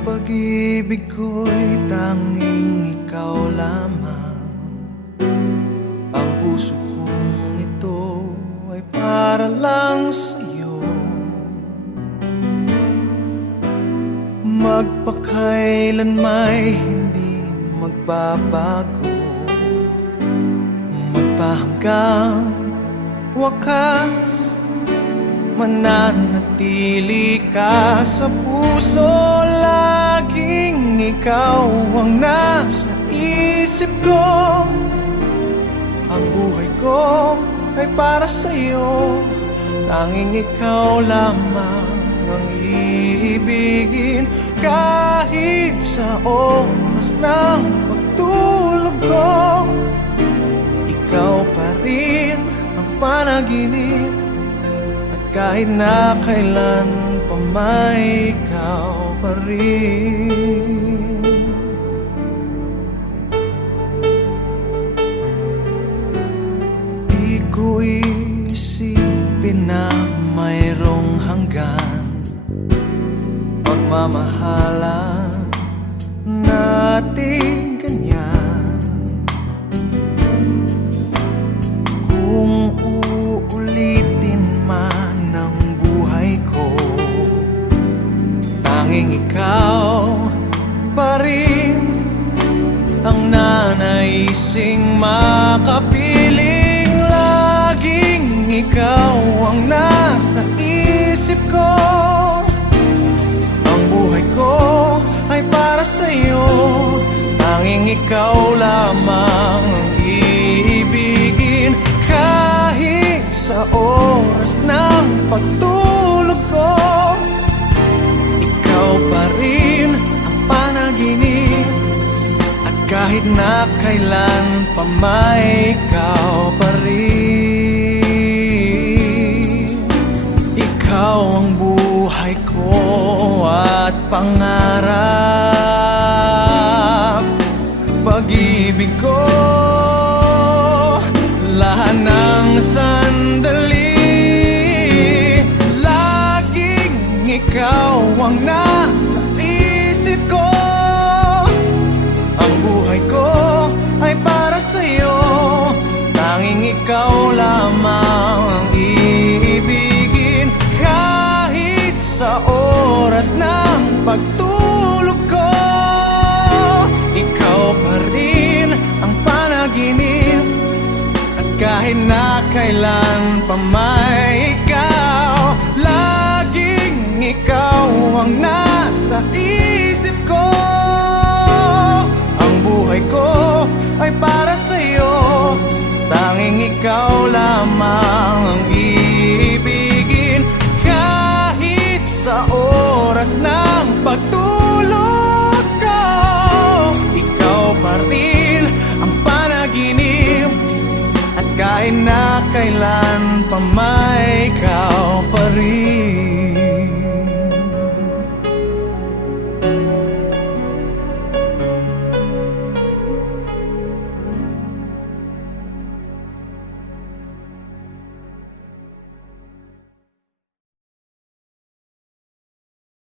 pag-ibig ko'y tanging ikaw lamang. Ang puso kong ito ay para lang sa'yo. Magpakailan may hindi magbabago, magpahanggang wakas, mananatili ka sa puso. Laging ikaw ang nasa isip ko. Ang buhay ko ay para sa'yo. Tanging ikaw lamang ang iibigin. Kahit sa oras ng pagtulog ko, ikaw pa rin ang panaginip. At kahit na kailan pa may ikaw pa rin. Di ko isipin na mayroong hanggan pagmamahalan natin ganyan. Kung uulitin man ang buhay ko, tanging ikaw pa rin ang nanaising makapiling. Laging ikaw ang nasa isip ko. Ang buhay ko ay para sa'yo. Tanging ikaw lamang ang iibigin. Kahit sa oras ng pagtulog ko, ikaw pa rin ang panaginip. At kahit na kailan pa may ikaw pa rin. Ikaw ang buhay ko at pangarap, pag-ibig ko. Lahat ng sandali, laging ikaw ang nasa isip ko. Ang buhay ko ay para sa'yo. Tanging ikaw lamang ang iibigin. Kahit sa oras ng pagtulog ko, ikaw pa rin ang panaginip. At kahit na kailan pa may ikaw, laging ikaw ang nasa isip ko. Ang buhay ko ay para sa'yo. Tanging ikaw lamang ang iibigin. Kahit sa oras ng pagtulog ko, ikaw pa rin ang panaginip. At kahit na kailan pa may ikaw pa rin.